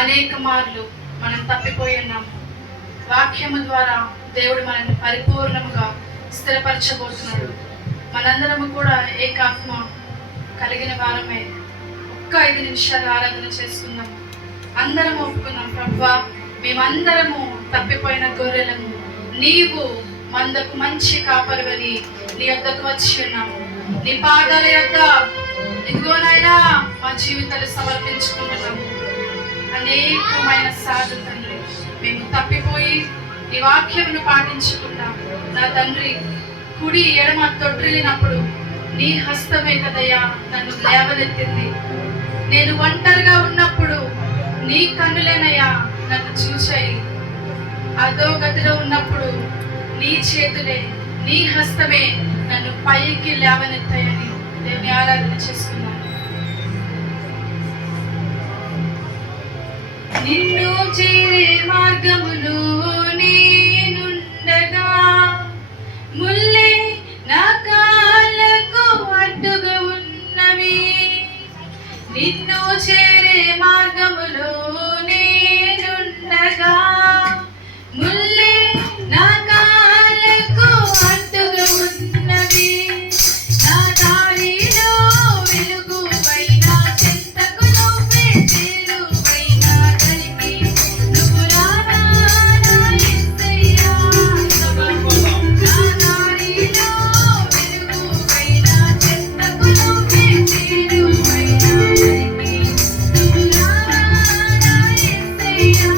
అనేక మార్లు మనం తప్పిపోయి ఉన్నాము. వాక్యము ద్వారా దేవుడు మనల్ని పరిపూర్ణముగా స్థిరపరచబోతున్నాడు. మనందరము కూడా ఏకాత్మ కలిగిన వారమే. ఒక్క 5 నిమిషాలు ఆరాధన చేసుకుందాం. అందరం ఒప్పుకుందాం, ప్రభువా మేమందరము తప్పిపోయిన గొర్రెలము, నీవు మందకు మంచి కాపరివని నీ యొద్దకు వచ్చి ఉన్నాము. నీ పాదాల యొద్ద ఇదిగోనైనా మా జీవితాలు సమర్పించుకుంటున్నాము. అనేకమైన సాధు తండ్రి, మేము తప్పిపోయి నీ వాక్యమును పాటించకుండా నా తండ్రి కుడి ఎడమ తొట్టిల్లినప్పుడు నీ హస్తమే కదయ్యా నన్ను లేవనెత్తింది. నేను ఒంటరిగా ఉన్నప్పుడు నీ కన్నులేనయ్యా నన్ను చూశాయి. అధోగతిలో ఉన్నప్పుడు నీ చేతులే, నీ హస్తమే నన్ను పైకి లేవనెత్తాయని దేవుని ఆరాధన చేసుకున్నాను. నిన్ను చేరే మార్గములో నేనుండగా ముల్లే నా కాళ్ళకు అడ్డుగా ఉన్నవి. నిన్ను చేరే మార్గములో నేనుండగా ముల్లే నా కాళ్ళకు అడ్డుగా ఉన్నవి. నా దారిలో వెలుగు పైన చెంతకు నువ్వే చేరువైన కలిపి నువ్వు రానా యేసయ్యా. నా దారిలో వెలుగు పైన చెంతకు నువ్వే చేరువైన కలిపి నువ్వు రానా యేసయ్యా.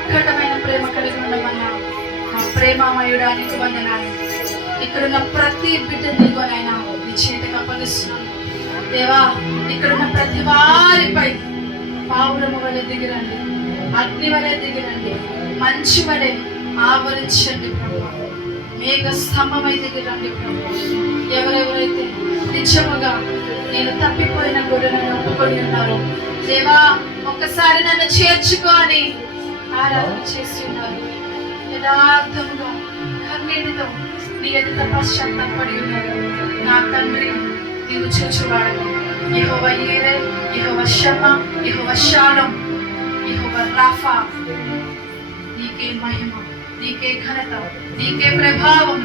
మిక్కటమైన ప్రేమ కలిగి ఉండమన్నా మా ప్రేమమయుడానికి వందనాలు. ఇక్కడున్న ప్రతి బిడ్డని నాయన నీ చేతికి అప్పగిస్తున్నాను దేవా. ఇక్కడున్న ప్రతి వారిపై పావురము వలె దిగిరండి, అగ్ని వలె దిగిరండి, మంచి వలె ఆవరించండి ప్రభు. మేఘ స్తంభమై దిగిరండి ప్రభు. ఎవరెవరైతే నిజముగా నేను తప్పిపోయిన గొర్రెలను ఒప్పుకొని ఉన్నారో దేవా, ఒక్కసారి నన్ను చేర్చుకొని ఆరాధన చేసి ఉన్నారు, యథార్థముగా కన్నీటితో నీ ఎదుట పశ్చాత్తాపడి ఉన్నారు, నా తండ్రి నీవు చూచువాడు. యెహోవా యీరే, యెహోవా షమ్మా, యెహోవా షాలోమ్, యెహోవా రాఫా, నీకే మహిమ, నీకే ఘనత, నీకే ప్రభావం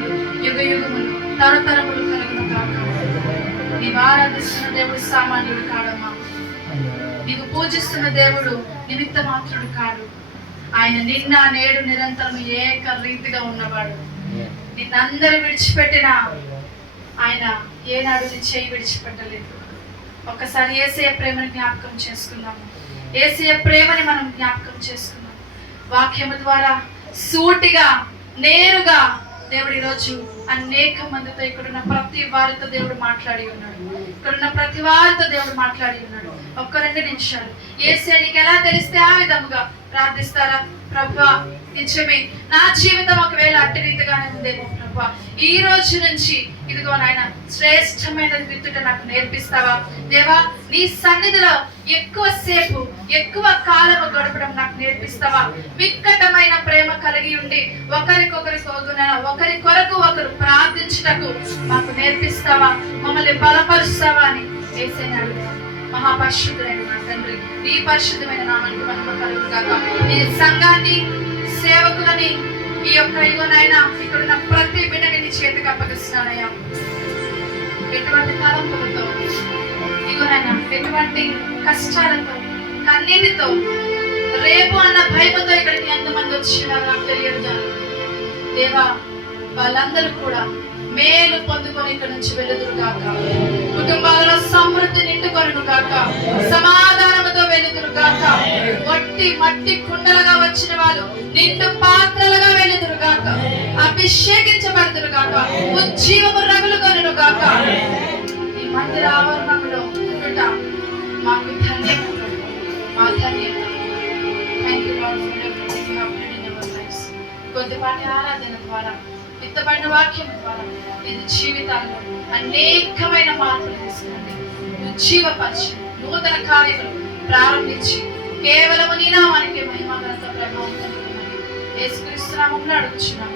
యుగ యుగములు తరతరములు కలుగును కాక. నీవు ఆరాధిస్తున్న దేవుడు సామాన్యుడు కాడమ్మా. నీవు పూజిస్తున్న దేవుడు నిమిత్త మాత్రుడు కాడు. ఆయన నిన్న నేడు నిరంతరం ఏక రీతిగా ఉన్నవాడు. నిన్నందరూ విడిచిపెట్టినా ఆయన ఏనాడు నీ చేయి విడిచిపెట్టలేదు. ఒక్కసారి యేసయ్య ప్రేమని జ్ఞాపకం చేసుకుందాము. యేసయ్య ప్రేమని మనం జ్ఞాపకం చేసుకుందాం. వాక్యము ద్వారా సూటిగా నేరుగా దేవుడు ఈరోజు అనేక మందితో, ఇక్కడున్న ప్రతి వారితో దేవుడు మాట్లాడి ఉన్నాడు. ఇక్కడున్న ప్రతి వారితో దేవుడు మాట్లాడి ఉన్నాడు. ఒక్క 2 నిమిషాలు యేసయ్య నీకు ఎలా తెలిస్తే ఆ విధముగా ప్రార్థిస్తారా? ప్రభువా, నిజమే నా జీవితం ఒకవేళ అట్టి రీతిగానే ఉందేమో ప్రభువా, ఈ రోజు నుంచి ఇదిగో నాయన శ్రేష్టమైనది విత్తుట నాకు నేర్పిస్తావా దేవా? నీ సన్నిధిలో ఎక్కువ సేపు ఎక్కువ కాలము గడపడం నాకు నేర్పిస్తావా? విక్కటమైన ప్రేమ కలిగి ఉండి ఒకరి కొరకు ఒకరు ప్రార్థించుటకు మాకు నేర్పిస్తావా? మమ్మల్ని బలపరుస్తావా అని యేసయ్యని అడుగుతాం. మహాపరిశుద్ధుడైన నా తండ్రి, నీ పరిశుద్ధమైన నామానికి మహిమ కలుగును గాక. నీ సంఘాన్ని, సేవకులని, ఈ యొక్క ఇగోనైనా ఇక్కడున్న ప్రతి బిడ్డని నీ చేతికి అప్పగిస్తున్నానయ్యా. ఎటువంటి తలంపులతో ఇగోనైనా, ఎటువంటి కష్టాలతో, కన్నీటితో, రేపు అన్న భయముతో ఇక్కడికి ఎంతమంది వచ్చినారో నాకు తెలియదు దేవా. వాళ్ళందరూ కూడా మేలు పొందుకొని ఇక్కడ నుంచి వెలుదురు గాక. కుటుంబాలలో సమృద్ధి నిండుకొనును గాక. సమాధానముతో వెలుదురు గాక. వట్టి మట్టి కుండలుగా వచ్చిన వాళ్ళు నిండు పాత్రలుగా వెలుదురు గాక. అభిషేకించబడుదురు గాక. ఉజ్జీవము రగులుకొనును గాక. ఈ మందిర ఆవరణంలో ఉండుట మాకు ధన్యత, మా ధన్యత. Thank you lord for everything you have done in our lives. కొద్దిపాటి ఆరాధన ద్వారా, విత్తబడిన వాక్యం ద్వారా ఇది జీవితాల్లో అనేకమైన మార్పులు తీసుకురండి. ఉజ్జీవపరిచి నూతన కార్యములు ప్రారంభించి కేవలం నీ నామానికి మహిమ ఘనత ప్రభావం కలుగుతుంది. యేసుక్రీస్తు నామములో అడుగుచున్నాము.